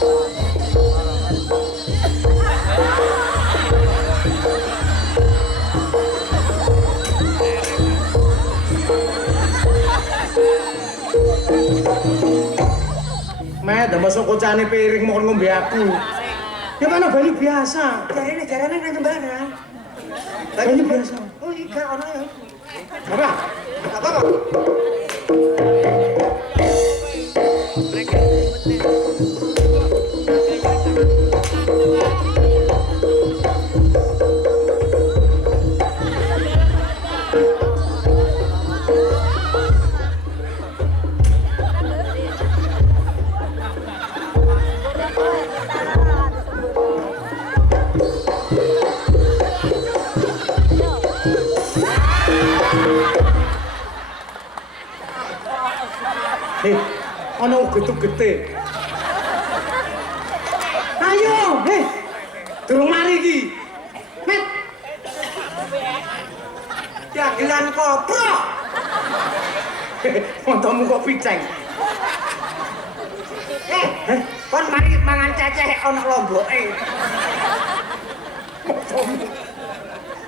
Met, masuk kocane piring mau ngombe aku. Ya mana banyu biasa. Jarane nang sembarang. Banyu biasa. Oh iya ono ya. Apa? Apa kok? Ono getuk-gete. Ayo, durung mari iki. Met. Dagelan kopro. Montomu kok piceng. Kon mari mangan ceceh ono lomboke.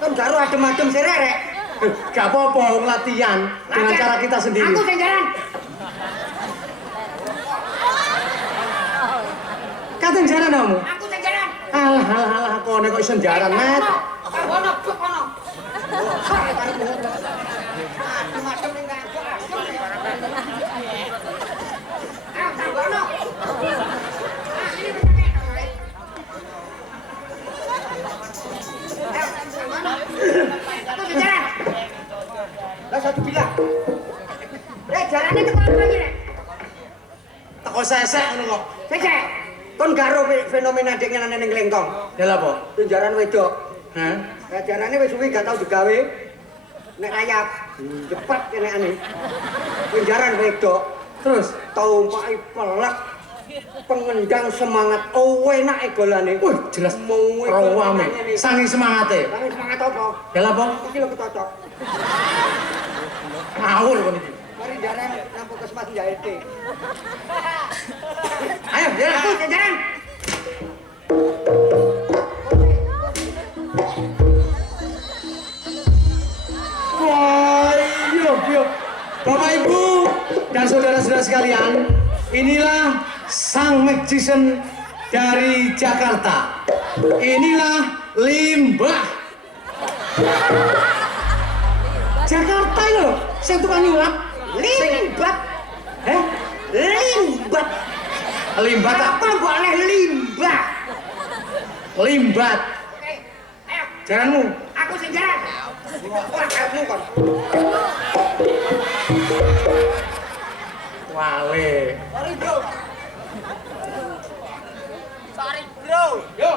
Kon karo adem-adem sererek. Gak apa-apa wong latihan dengan cara kita sendiri. Aku sing jalan. Katen jaran kamu? Aku sing jalan. Alah, kok nek iso jaran, Met. Ono, buk ono. Adem-adem ning kantor. Ono. Aku sing jalan. Lah satu bilang. Jarane teko apa iki, Rek? Teko sesek ngono kok. Cecek. Kon garo fenomena dek nyenane ning Lengkong. Lha apa? Tunjaran wedok. Hah? Jarane wis suwi gak tau digawe. Nek rayap cepat kenekane. Tunjaran wedok. Terus Tau pai pelak. Pengendang semangat enake golane. wih jelas rawame. Sangi semangate. Sangi semangat apa? Lha apa? Iki lho ketocok. Ngawur kon iki. Mari jaran nang puskesmas Jaete. Ayo, jalan. Aku jalan. Wah, iya. Bapak Ibu dan saudara-saudara sekalian, inilah sang magician dari Jakarta. Inilah Limbah. Jakarta loh, sing tukang nyulap. Limbat. Limbat. Limbat Apa mbok oleh limbah? Limbat. Oke. Ayo, Jalanmu. aku sing jalan. Wah, kamu kon. Wale. Sorry, bro. Sorry, bro. Yo.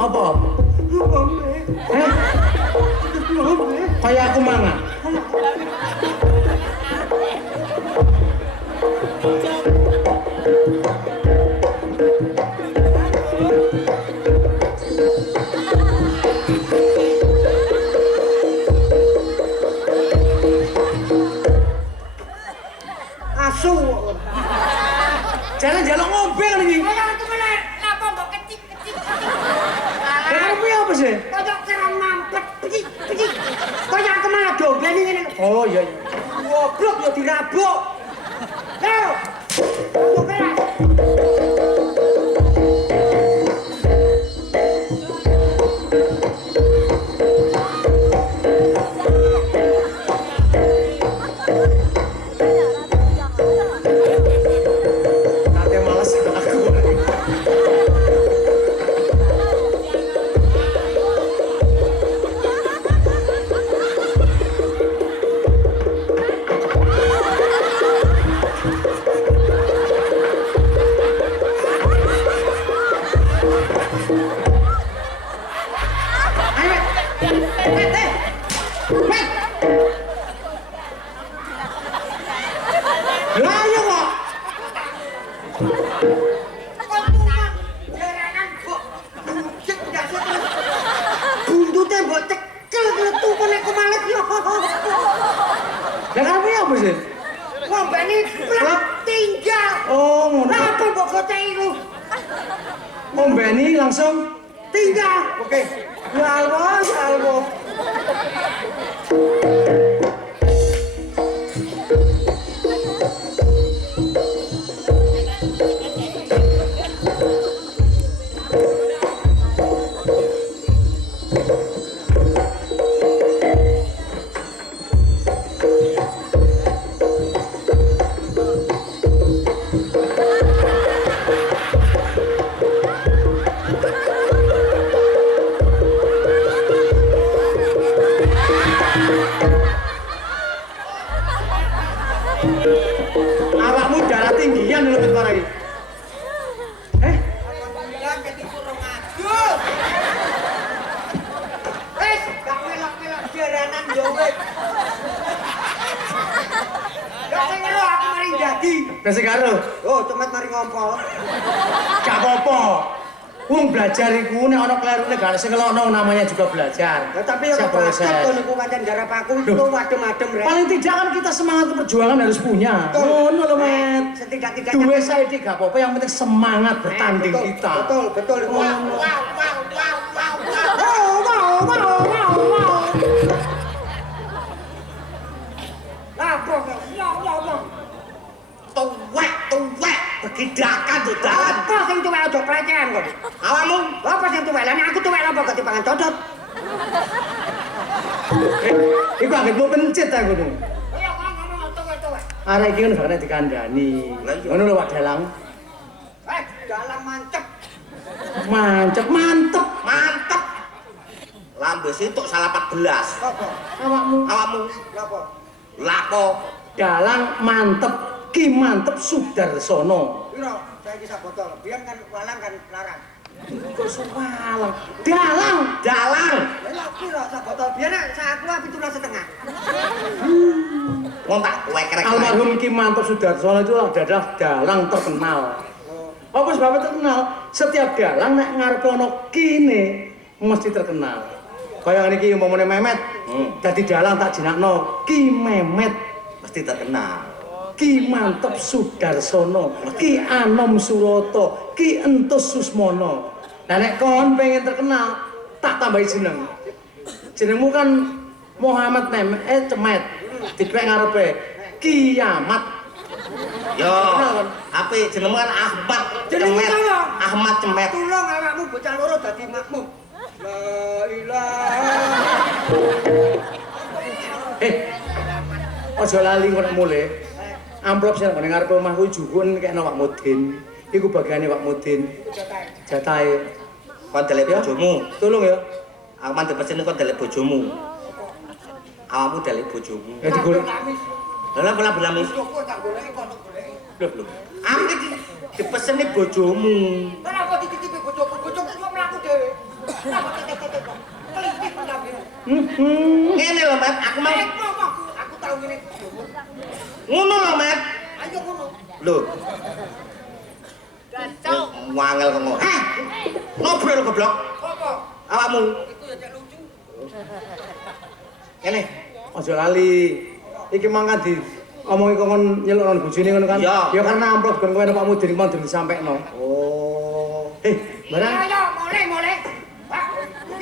Apa? Kayak aku mana? Asu. Jalan-jalan ngobel nih. Kayak aku meneh, napa mbok kecik-kecik. Kamu punya apa sih? Kayak kerang mampet, pecik. Kayak aku malah dobel ngene. Oh iya. Goblok ya dirabuk. Yo. Dobel. Met. Lah iya kok. Jaranan kok. Cek ndase terus. Buntute mbok cekel kletu nek kemalet yo. Lah kamu ya apa sih? Ngombeni plek tinggal. Oh, ngono. Lah apa mbok goteki iku? Ombeni langsung Tinggal. oke. Ya Allah, ya Allah. Awakmu darah tinggian lho Met Paragi. Ya jadi kurang aduh. Wes, gak melok-melok jaranan yo wes. Ya sing ero aku mari dadi. Wis karo. Oh, cemet mari ngompol. Gak apa-apa. Wong belajar iku nek ana klerune gak sing ngelokno namanya juga belajar. Ya tapi ya Siapa bakat proses. to niku pancen garap aku itu Loh. adem-adem rek. Paling tidak kan kita semangat perjuangan harus punya. Ngono lho, Met. Setidak-tidaknya Duwe saiki gak apa-apa, yang penting semangat bertanding betul, kita. Betul, betul. Wow, Tuwek, begidakan tuh dalan. Apa sing tuwek aja pelecehan kok? Awakmu, apa sing tuwek? Lah nek aku tuwek apa kok dipangan codot? Iku anggitmu pencet aku tuh. Ayo ngomong tuwek. Arek iki kan gak dikandani. Ngono lho Pak Dalang. Dalang mantep. Mantep. Lambe situk salah 14. Apa? Awakmu Lapo? lapo Dalang mantep. Ki mantep Sudarsono. Piro? Saiki sak botol. Biyen kan walang kan larang. Kok suwalang. Dalang. Lah piro sak botol? Biyen sak aku 17,5. ngontak kowe kerek. Almarhum Ki Mantep Sudarsono itu adalah dalang terkenal. Apa sebabnya terkenal? Setiap dalang nek ngarepe ana kine mesti terkenal. Kaya niki umpamane Memet, dadi dalang tak jenakno Ki Memet, Mesti terkenal. Ki Mantep Sudarsono, Ki Anom Suroto, Ki Entus Susmono. Nah nek kon pengen terkenal, tak tambahi jeneng. Jenengmu kan Muhammad Cemet, dipek ngarepe Kiamat. Yo, Terkenal, kan? apik jenengmu kan Ahmad Jenengmu Cemet. sapa? Ahmad Cemet. Tulung awakmu bocah loro dadi makmum. La ilaha. Aja lali kok nek mulih. Amplop sing nang ngarep omahku jukun kekno Pak Mudin. Iku bagiane Pak Mudin. Jatahe. Kon delek Ya. bojomu. Tolong ya. Aku mandek pesen kon delek bojomu. Awakmu delek bojomu. Ya digolek. Lah kula belamis. Kok tak goleki kok goleki. Lho. Aku iki dipeseni bojomu. Kenapa dititipi bojoku? Bojoku kok mlaku dhewe. Kenapa titip-titip kok? Kelitip menapa? Ngene lho, Mat. Aku mau Aku tahu ngene bojomu. ngono lho, Mat. Ayo ngono. Lho. Wangel kok ngono. Hah? Ngobrol goblok. Apa? Awakmu. Iku ya cek lucu. Kene. Aja lali. Iki mangkat di omongi kon nyelukno bojone ngono kan. Iya. Ya karena amplop kon kowe Pak Mudin mau disampekno. Oh. Barang Ayo mulai. Pak,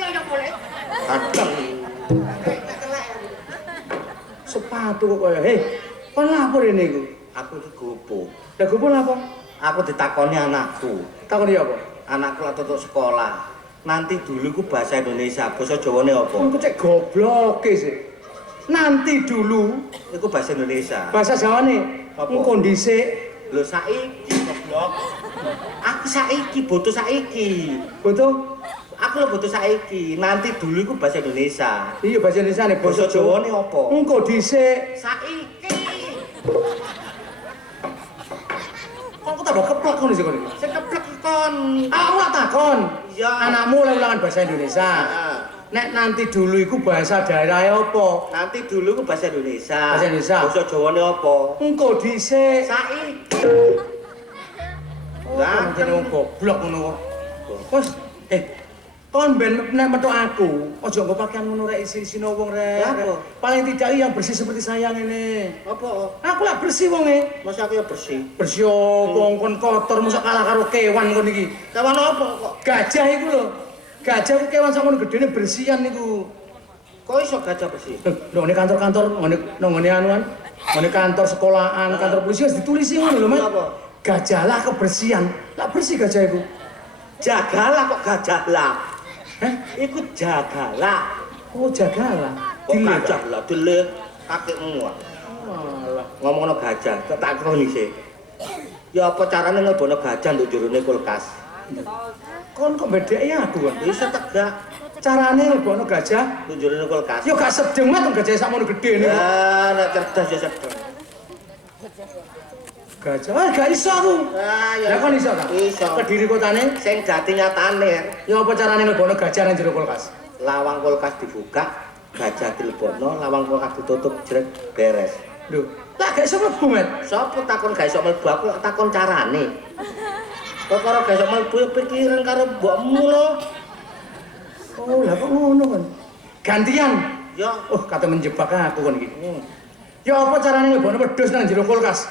ayo mulai. Kadang. sepatu kok kaya. Kon lapor ini iku. Aku iki gopo. Lah gopo lapor? Aku ditakoni anakku. Takon ya apa? Anakku lagi tutup sekolah. Nanti dulu ku bahasa Indonesia, bahasa Jawane apa? Kon cek goblok sih. Nanti dulu Iku bahasa Indonesia. bahasa Jawane Apa? engko dhisik Lho saiki goblok. Aku saiki butuh saiki. foto. Aku lho butuh saiki. Nanti dulu iku bahasa Indonesia. Iya bahasa Indonesia nih Bahasa Jawane apa? engko dhisik. Saiki. Kok aku tambah keplek ngono sih kon iki. Sing keplek kon. Aku tak takon. Iya. Anakmu oleh ulangan bahasa Indonesia. Heeh. Nek nanti dulu iku bahasa daerah apa? Nanti dulu ku bahasa Indonesia. Bahasa Indonesia. Basa Jawane apa? Engko dhisik. Saiki. Lah, jeneng goblok ngono kok. Wes, kon ben nek metu aku, aja nggo pakaian ngono rek isi-isino wong rek. Apa? Paling tidak yang bersih seperti saya ngene. Apa? Aku lah bersih wonge. Masa aku ya bersih. Bersih opo kon kotor mosok kalah karo kewan kon iki. Kawan apa kok? Gajah iku lho. Gajah ku kewan sakmono gedene bersihan niku. Kok iso gajah bersih? Lho ngene kantor-kantor ngene anuan, ngene kantor sekolahan, kantor polisi wis ditulisi ngono lho, Mas. Apa? Gajahlah kebersihan. Lah bersih gajah iku. Jagalah kok gajahlah. Heh? Iku jagalah. Oh, jagalah. Kok gajahlah dile kakekmu. Walah. Ngomongno gajah, tak kroni sih. Ya apa carane ngebono gajah nduk jerone kulkas? Kon kok bedheki aku kon. Bisa tegak Carane ngebono gajah, nduk jerone kulkas. yo gak sedeng mat gajah sakmono gedhe niku. Ya, nek cerdas ya cerdas. Gajah, gak iso aku. Ah, Lah kon iso ta? Iso. Kediri kotane, Sing dadi nyatane, yo apa carane ngebono gajah nang jero kulkas? lawang kulkas dibuka, gajah dilebono, lawang kulkas ditutup, jrek beres. Lho, lah gak iso mlebu, Mat. Sopo takon gak iso mlebu, aku takon carane. Kok karo gak iso mlebu pikiran karo mbokmu lho. Oh, lah kok ngono kon. Gantian. Ya, Oh, kata menjebak aku kon iki. Ya apa carane ngebono wedhus nang jero kulkas?